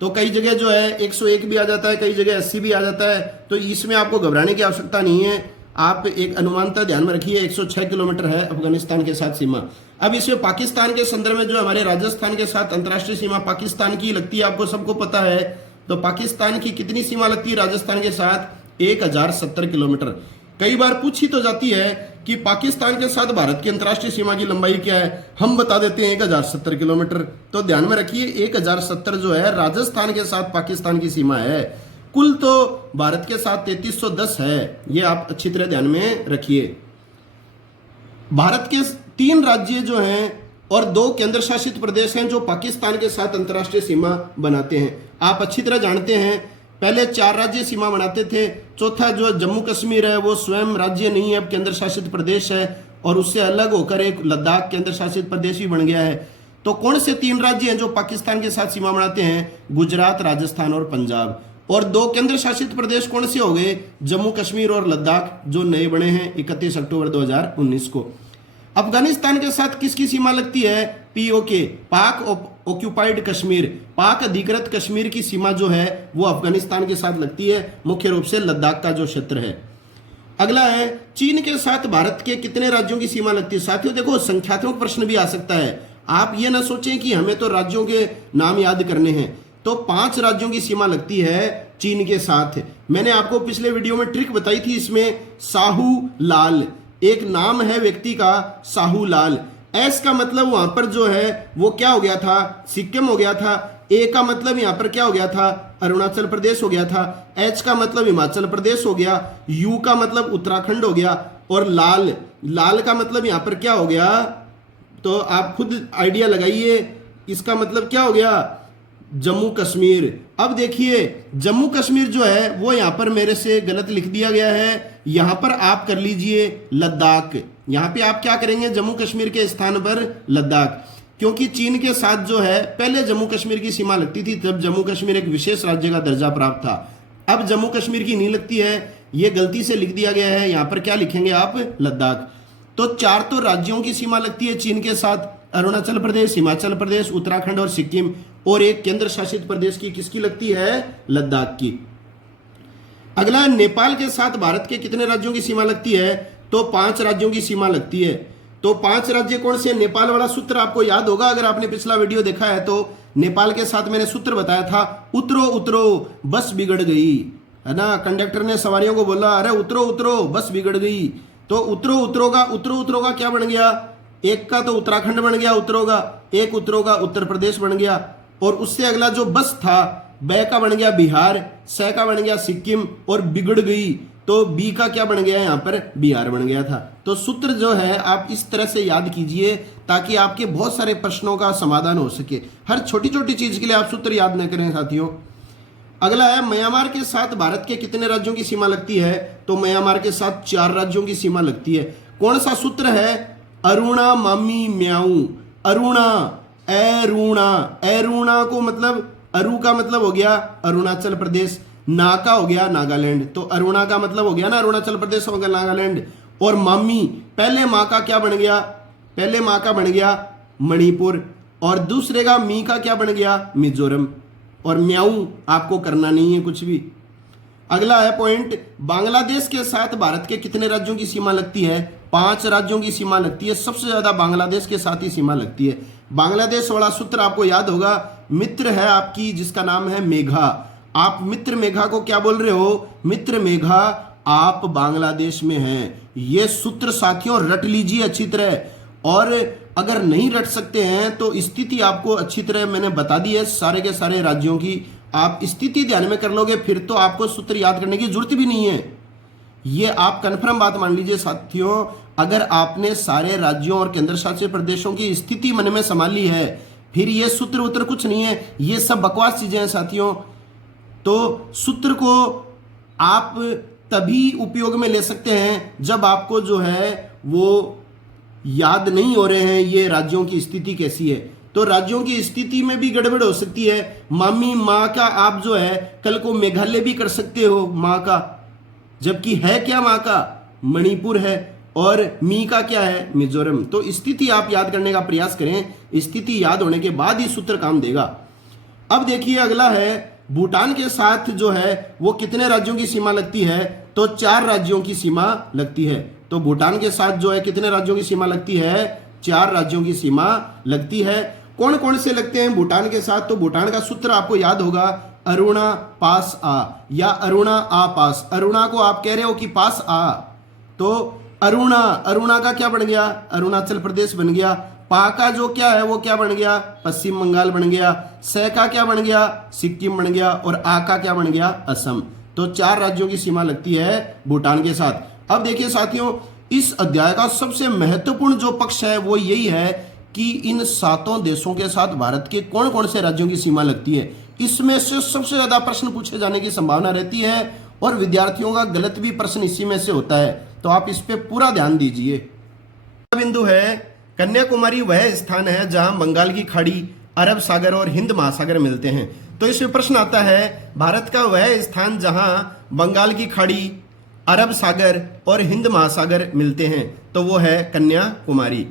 तो कई जगह जो है 101 भी आ जाता है, कई जगह 80 भी आ जाता है, तो इसमें आपको घबराने की आवश्यकता नहीं है। आप एक अनुमानता ध्यान में रखिए, 106 किलोमीटर है अफगानिस्तान के साथ सीमा। अब इसमें पाकिस्तान के संदर्भ में जो हमारे राजस्थान के साथ अंतर्राष्ट्रीय सीमा पाकिस्तान की लगती है, आपको सबको पता है। तो पाकिस्तान की कितनी सीमा लगती है राजस्थान के साथ? 1070 किलोमीटर। कई बार पूछी तो जाती है कि पाकिस्तान के साथ भारत की अंतर्राष्ट्रीय सीमा की लंबाई क्या है, हम बता देते हैं 1070 किलोमीटर। तो ध्यान में रखिए 1070 जो है राजस्थान के साथ पाकिस्तान की सीमा है। कुल तो भारत के साथ 3310 है, ये आप अच्छी तरह ध्यान में रखिए। भारत के 3 राज्य जो हैं और 2 केंद्र शासित प्रदेश हैं जो पाकिस्तान के साथ अंतर्राष्ट्रीय सीमा बनाते हैं। आप अच्छी तरह जानते हैं पहले 4 राज्य सीमा बनाते थे, चौथा जो जम्मू कश्मीर है वो स्वयं राज्य नहीं है, अब केंद्र शासित प्रदेश है, और उससे अलग होकर एक लद्दाख केंद्र शासित प्रदेश भी बन गया है। तो कौन से 3 राज्य हैं जो पाकिस्तान के साथ सीमा बनाते हैं? गुजरात, राजस्थान और पंजाब। और 2 केंद्र शासित प्रदेश कौन से हो गए? जम्मू कश्मीर और लद्दाख, जो नए बने हैं 31 अक्टूबर 2019 को। अफगानिस्तान के साथ किसकी सीमा लगती है? POK, पाक ऑक्यूपाइड कश्मीर, पाक अधिकृत कश्मीर की सीमा जो है वो अफगानिस्तान के साथ लगती है, मुख्य रूप से लद्दाख का जो क्षेत्र है। अगला है चीन के साथ भारत के कितने राज्यों की सीमा लगती है? साथियों देखो, संख्यात्मक प्रश्न भी आ सकता है। आप ये ना सोचें कि हमें तो राज्यों के नाम याद करने हैं। तो 5 राज्यों की सीमा लगती है चीन के साथ। मैंने आपको पिछले वीडियो में ट्रिक बताई थी, इसमें साहू लाल एक नाम है व्यक्ति का, साहू लाल। एस का मतलब वहां पर जो है वो क्या हो गया था? सिक्किम हो गया था। ए का मतलब यहां पर क्या हो गया था? अरुणाचल प्रदेश हो गया था। एच का मतलब हिमाचल प्रदेश हो गया। यू का मतलब उत्तराखंड हो गया। और लाल, लाल का मतलब यहां पर क्या हो गया? तो आप खुद आइडिया लगाइए, इसका मतलब क्या हो गया? जम्मू कश्मीर। अब देखिए जम्मू कश्मीर जो है वो यहां पर मेरे से गलत लिख दिया गया है, यहां पर आप कर लीजिए लद्दाख। यहां पे आप क्या करेंगे? जम्मू कश्मीर के स्थान पर लद्दाख, क्योंकि चीन के साथ जो है पहले जम्मू कश्मीर की सीमा लगती थी, तब जम्मू कश्मीर एक विशेष राज्य का दर्जा प्राप्त था। अब जम्मू कश्मीर की नहीं लगती है, ये गलती से लिख दिया गया है। यहां पर क्या लिखेंगे आप? लद्दाख। तो 4 तो राज्यों की सीमा लगती है चीन के साथ, अरुणाचल प्रदेश, हिमाचल प्रदेश, उत्तराखंड और सिक्किम। और एक केंद्र शासित प्रदेश की किसकी लगती है? लद्दाख की। अगला नेपाल के साथ भारत के कितने राज्यों की सीमा लगती है? तो 5 राज्यों की सीमा लगती है। तो 5 राज्य कौन से? नेपाल वाला सूत्र आपको याद होगा अगर आपने पिछला वीडियो देखा है तो। नेपाल के साथ मैंने सूत्र बताया था, उतरो उतरो बस बिगड़ गई, है ना। कंडक्टर ने सवारियों को बोला अरे उतरो उतरो बस बिगड़ गई। तो उतरो उतरो का क्या बन गया? एक का तो उत्तराखंड बन गया उतरो का, एक उतरो का उत्तर प्रदेश बन गया। और उससे अगला जो बस था, ब का बन गया बिहार, स का बन गया सिक्किम, और बिगड़ गई तो बी का क्या बन गया? यहां पर बिहार बन गया था। तो सूत्र जो है आप इस तरह से याद कीजिए ताकि आपके बहुत सारे प्रश्नों का समाधान हो सके। हर छोटी छोटी चीज के लिए आप सूत्र याद न करें साथियों। अगला है म्यांमार के साथ भारत के कितने राज्यों की सीमा लगती है? तो म्यांमार के साथ 4 राज्यों की सीमा लगती है। कौन सा सूत्र है? अरुणा मामी म्याऊ। अरुणा, एरूणा, एरूणा को मतलब अरु का मतलब हो गया अरुणाचल प्रदेश, ना का हो गया नागालैंड। तो अरुणा का मतलब हो गया ना अरुणाचल प्रदेश, हो गया नागालैंड। और मामी, पहले माँ का क्या बन गया? पहले माँ का बन गया मणिपुर, और दूसरे का मी का क्या बन गया? मिजोरम। और म्याऊ आपको करना नहीं है कुछ भी। अगला है पॉइंट, बांग्लादेश के साथ भारत के कितने राज्यों की सीमा लगती है? 5 राज्यों की सीमा लगती है। सबसे ज्यादा बांग्लादेश के साथ ही सीमा लगती है। बांग्लादेश वाला सूत्र आपको याद होगा, मित्र है आपकी जिसका नाम है मेघा। आप मित्र मेघा को क्या बोल रहे हो? मित्र मेघा आप बांग्लादेश में हैं। ये सूत्र साथियों रट लीजिए अच्छी तरह, और अगर नहीं रट सकते हैं तो स्थिति आपको अच्छी तरह मैंने बता दी है सारे के सारे राज्यों की। आप स्थिति ध्यान में कर लोगे फिर तो आपको सूत्र याद करने की जरूरत भी नहीं है। ये आप कन्फर्म बात मान लीजिए साथियों, अगर आपने सारे राज्यों और केंद्र शासित प्रदेशों की स्थिति मन में संभाली है, फिर ये सूत्र उत्तर कुछ नहीं है, ये सब बकवास चीजें हैं साथियों। तो सूत्र को आप तभी उपयोग में ले सकते हैं जब आपको जो है वो याद नहीं हो रहे हैं ये राज्यों की स्थिति कैसी है। तो राज्यों की स्थिति में भी गड़बड़ हो सकती है। मामी माँ का आप जो है कल को मेघालय भी कर सकते हो माँ का, जबकि है क्या माँ का, मणिपुर है, और मी का क्या है, मिजोरम। तो स्थिति आप याद करने का प्रयास करें, स्थिति याद होने के बाद ही सूत्र काम देगा। अब देखिए अगला है, भूटान के साथ जो है वो कितने राज्यों की सीमा लगती है, तो 4 राज्यों की सीमा लगती है। तो भूटान के साथ जो है कितने राज्यों की सीमा लगती है, 4 राज्यों की सीमा लगती है। कौन कौन से लगते हैं भूटान के साथ, तो भूटान का सूत्र आपको याद होगा, अरुणा पास आ या अरुणा आ पास। अरुणा को आप कह रहे हो कि पास आ, तो अरुणा का क्या बन गया, अरुणाचल प्रदेश बन गया। पा का जो क्या है वो क्या बन गया, पश्चिम बंगाल बन गया। स का क्या बन गया, सिक्किम बन गया। और आ का क्या बन गया, असम। तो 4 राज्यों की सीमा लगती है भूटान के साथ। अब देखिए साथियों, इस अध्याय का सबसे महत्वपूर्ण जो पक्ष है वो यही है कि इन 7 देशों के साथ भारत के कौन कौन से राज्यों की सीमा लगती है। इसमें से सबसे ज्यादा प्रश्न पूछे जाने की संभावना रहती है और विद्यार्थियों का गलत भी प्रश्न इसी में से होता है, तो आप इस पे पूरा ध्यान दीजिए। बिंदु है, कन्याकुमारी वह स्थान है जहां बंगाल की खाड़ी, अरब सागर और हिंद महासागर मिलते हैं। तो इसमें प्रश्न आता है, भारत का वह स्थान जहां बंगाल की खाड़ी, अरब सागर और हिंद महासागर मिलते हैं, तो वो है कन्याकुमारी।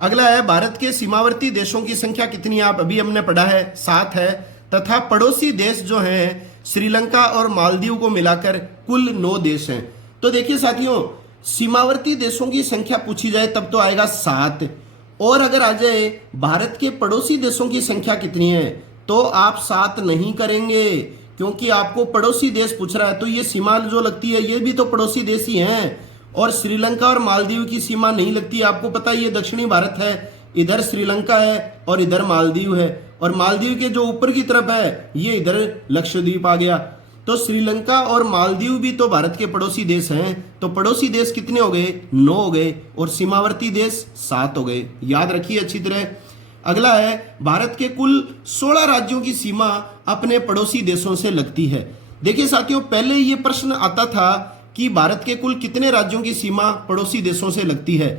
अगला है, भारत के सीमावर्ती देशों की संख्या कितनी है, आप अभी हमने पढ़ा है 7 है, तथा पड़ोसी देश जो हैं श्रीलंका और मालदीव को मिलाकर कुल 9 देश हैं। तो देखिए साथियों, सीमावर्ती देशों की संख्या पूछी जाए तब तो आएगा 7, और अगर आ जाए भारत के पड़ोसी देशों की संख्या कितनी है, तो आप 7 नहीं करेंगे, क्योंकि आपको पड़ोसी देश पूछ रहा है। तो ये सीमा जो लगती है ये भी तो पड़ोसी देश ही हैं, और श्रीलंका और मालदीव की सीमा नहीं लगती। आपको पता है ये दक्षिणी भारत है, इधर श्रीलंका है और इधर मालदीव है, और मालदीव के जो ऊपर की तरफ है ये इधर लक्षद्वीप आ गया। तो श्रीलंका और मालदीव भी तो भारत के पड़ोसी देश हैं। तो पड़ोसी देश कितने हो गए, 9 हो गए, और सीमावर्ती देश 7 हो गए। याद रखिए अच्छी तरह। अगला है, भारत के कुल 16 राज्यों की सीमा अपने पड़ोसी देशों से लगती है। देखिए साथियों, पहले ये प्रश्न आता था कि भारत के कुल कितने राज्यों की सीमा पड़ोसी देशों से लगती है,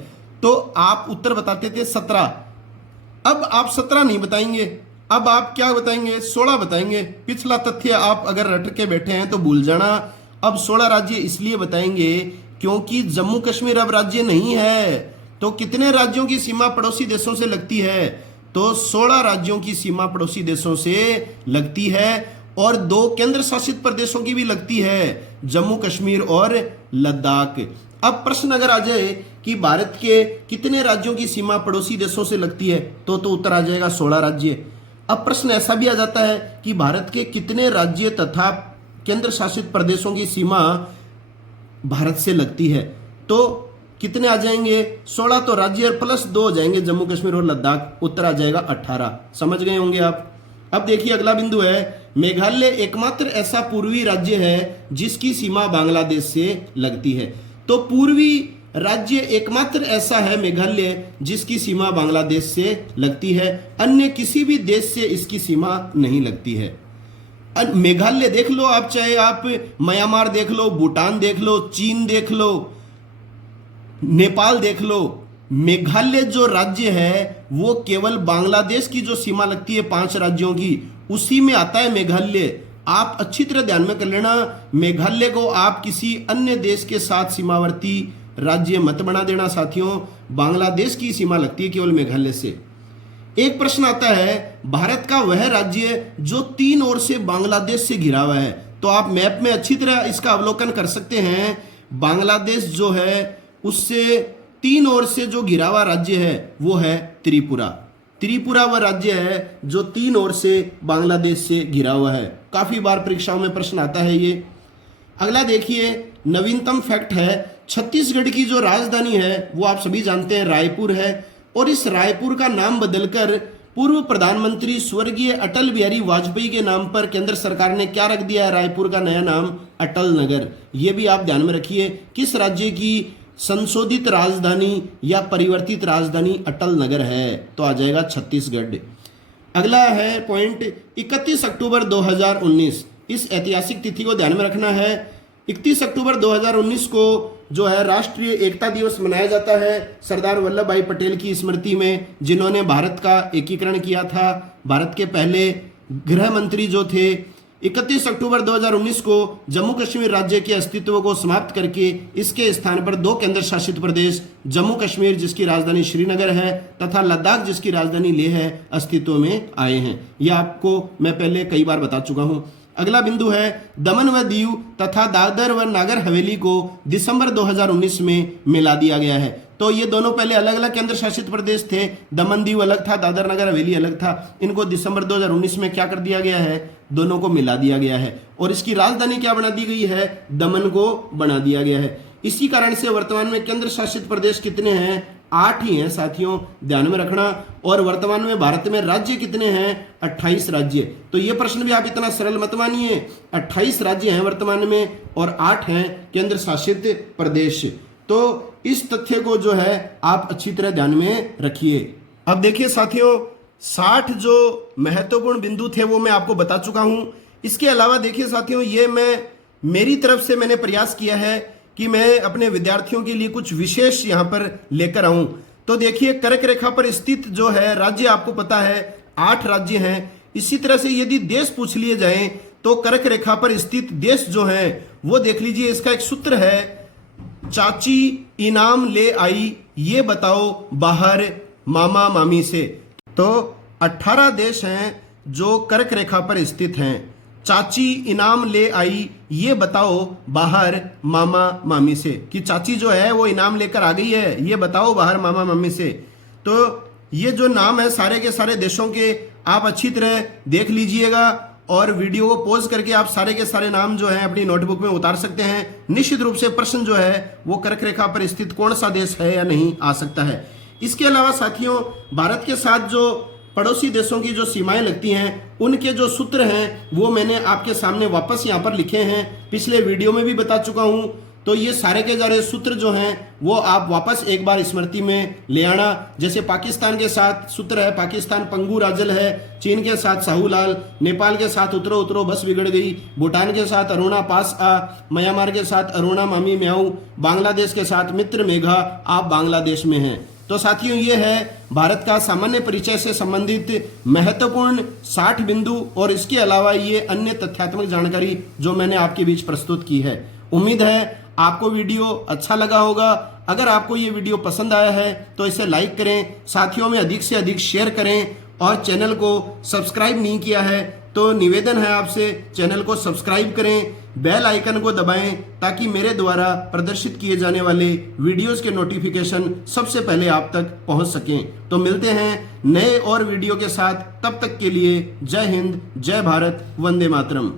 तो आप उत्तर बताते थे 17। अब आप 17 नहीं बताएंगे, अब आप क्या बताएंगे, 16 बताएंगे। पिछला तथ्य आप अगर रट के बैठे हैं तो भूल जाना। अब 16 राज्य इसलिए बताएंगे क्योंकि जम्मू कश्मीर अब राज्य नहीं है। तो कितने राज्यों की सीमा पड़ोसी देशों से लगती है, तो 16 राज्यों की सीमा पड़ोसी देशों से लगती है, और 2 केंद्र शासित प्रदेशों की भी लगती है, जम्मू कश्मीर और लद्दाख। अब प्रश्न अगर आ जाए कि भारत के कितने राज्यों की सीमा पड़ोसी देशों से लगती है, तो उत्तर आ जाएगा 16 राज्य। अब प्रश्न ऐसा भी आ जाता है कि भारत के कितने राज्य तथा केंद्र शासित प्रदेशों की सीमा भारत से लगती है, तो कितने आ जाएंगे, 16 तो राज्य प्लस 2 हो जाएंगे, जम्मू कश्मीर और लद्दाख। उत्तर आ जाएगा 18। समझ गए होंगे आप। अब देखिए अगला बिंदु है, मेघालय एकमात्र ऐसा पूर्वी राज्य है जिसकी सीमा बांग्लादेश से लगती है। तो पूर्वी राज्य एकमात्र ऐसा है मेघालय जिसकी सीमा बांग्लादेश से लगती है, अन्य किसी भी देश से इसकी सीमा नहीं लगती है। मेघालय देख लो आप, चाहे आप म्यांमार देख लो, भूटान देख लो, चीन देख लो, नेपाल देख लो, मेघालय जो राज्य है वो केवल बांग्लादेश की जो सीमा लगती है 5 राज्यों की, उसी में आता है मेघालय। आप अच्छी तरह ध्यान में कर लेना, मेघालय को आप किसी अन्य देश के साथ सीमावर्ती राज्य मत बना देना साथियों। बांग्लादेश की सीमा लगती है केवल मेघालय से। एक प्रश्न आता है, भारत का वह राज्य जो 3 ओर से बांग्लादेश से घिरा हुआ है। तो आप मैप में अच्छी तरह इसका अवलोकन कर सकते हैं। बांग्लादेश जो है उससे 3 ओर से जो घिरा हुआ राज्य है वो है त्रिपुरा। त्रिपुरा वह राज्य है जो 3 ओर से बांग्लादेश से घिरा हुआ है। काफी बार परीक्षाओं में प्रश्न आता है ये। अगला देखिए, नवीनतम फैक्ट है, छत्तीसगढ़ की जो राजधानी है वो आप सभी जानते हैं रायपुर है, और इस रायपुर का नाम बदलकर पूर्व प्रधानमंत्री स्वर्गीय अटल बिहारी वाजपेयी के नाम पर केंद्र सरकार ने क्या रख दिया है? रायपुर का नया नाम अटल नगर। ये भी आप ध्यान में रखिए। किस राज्य की संशोधित राजधानी या परिवर्तित राजधानी अटल नगर है? तो आ जाएगा छत्तीसगढ़। अगला है पॉइंट 31 अक्टूबर 2019। इस ऐतिहासिक तिथि को ध्यान में रखना है। 31 अक्टूबर 2019 को जो है राष्ट्रीय एकता दिवस मनाया जाता है सरदार वल्लभ भाई पटेल की स्मृति में, जिन्होंने भारत का एकीकरण किया था। भारत के पहले गृह मंत्री जो थे। 31 अक्टूबर 2019 को जम्मू कश्मीर राज्य के अस्तित्व को समाप्त करके इसके स्थान पर 2 केंद्र शासित प्रदेश, जम्मू कश्मीर जिसकी राजधानी श्रीनगर है तथा लद्दाख जिसकी राजधानी लेह है, अस्तित्व में आए हैं। यह आपको मैं पहले कई बार बता चुका हूं। अगला बिंदु है दमन व दीव तथा दादर व नागर हवेली को दिसंबर 2019 में मिला दिया गया है। तो ये दोनों पहले अलग अलग केंद्र शासित प्रदेश थे, दमन दीव अलग था, दादर नगर हवेली अलग था। इनको दिसंबर 2019 में क्या कर दिया गया है? दोनों को मिला दिया गया है और इसकी राजधानी क्या बना दी गई है? दमन को बना दिया गया है। इसी कारण से वर्तमान में केंद्र शासित प्रदेश कितने हैं? 8 ही हैं साथियों, ध्यान में रखना। और वर्तमान में भारत में राज्य कितने हैं? 28 राज्य। तो ये प्रश्न भी आप इतना सरल मत मानिए। 28 राज्य हैं वर्तमान में और 8 हैं केंद्र शासित प्रदेश। तो इस तथ्य को जो है आप अच्छी तरह ध्यान में रखिए। अब देखिए साथियों, 60 जो महत्वपूर्ण बिंदु थे वो मैं आपको बता चुका हूं। इसके अलावा देखिए साथियों, ये मेरी तरफ से मैंने प्रयास किया है कि मैं अपने विद्यार्थियों के लिए कुछ विशेष यहां पर लेकर आऊं। तो देखिए, कर्क रेखा पर स्थित जो है राज्य आपको पता है 8 राज्य हैं। इसी तरह से यदि देश पूछ लिए जाएं तो कर्क रेखा पर स्थित देश जो है वो देख लीजिए। इसका एक सूत्र है, चाची इनाम ले आई ये बताओ बाहर मामा मामी से। तो 18 देश हैं जो कर्क रेखा पर स्थित हैं। चाची इनाम ले आई ये बताओ बाहर मामा मामी से, कि चाची जो है वो इनाम लेकर आ गई है, ये बताओ बाहर मामा मामी से। तो ये जो नाम है सारे के सारे देशों के, आप अच्छी तरह देख लीजिएगा और वीडियो को पॉज करके आप सारे के सारे नाम जो है अपनी नोटबुक में उतार सकते हैं। निश्चित रूप से प्रश्न जो है वो कर्क रेखा पर स्थित कौन सा देश है या नहीं आ सकता है। इसके अलावा साथियों, भारत के साथ जो पड़ोसी देशों की जो सीमाएं लगती हैं उनके जो सूत्र हैं वो मैंने आपके सामने वापस यहाँ पर लिखे हैं। पिछले वीडियो में भी बता चुका हूँ। तो ये सारे के सारे सूत्र जो हैं वो आप वापस एक बार स्मृति में ले आना। जैसे पाकिस्तान के साथ सूत्र है, पाकिस्तान पंगू राजल है, चीन के साथ साहूलाल, नेपाल के साथ उतरो उतरो बस बिगड़ गई, भूटान के साथ अरुणा पास आ, म्यांमार के साथ अरुणा मामी म्याऊ, बांग्लादेश के साथ मित्र मेघा आप बांग्लादेश में हैं। तो साथियों, ये है भारत का सामान्य परिचय से संबंधित महत्वपूर्ण 60 बिंदु और इसके अलावा ये अन्य तथ्यात्मक जानकारी जो मैंने आपके बीच प्रस्तुत की है। उम्मीद है आपको वीडियो अच्छा लगा होगा। अगर आपको ये वीडियो पसंद आया है तो इसे लाइक करें, साथियों में अधिक से अधिक शेयर करें और चैनल को सब्सक्राइब नहीं किया है तो निवेदन है आपसे चैनल को सब्सक्राइब करें, बेल आइकन को दबाएं ताकि मेरे द्वारा प्रदर्शित किए जाने वाले वीडियोस के नोटिफिकेशन सबसे पहले आप तक पहुंच सकें। तो मिलते हैं नए और वीडियो के साथ, तब तक के लिए जय हिंद, जय भारत, वंदे मातरम।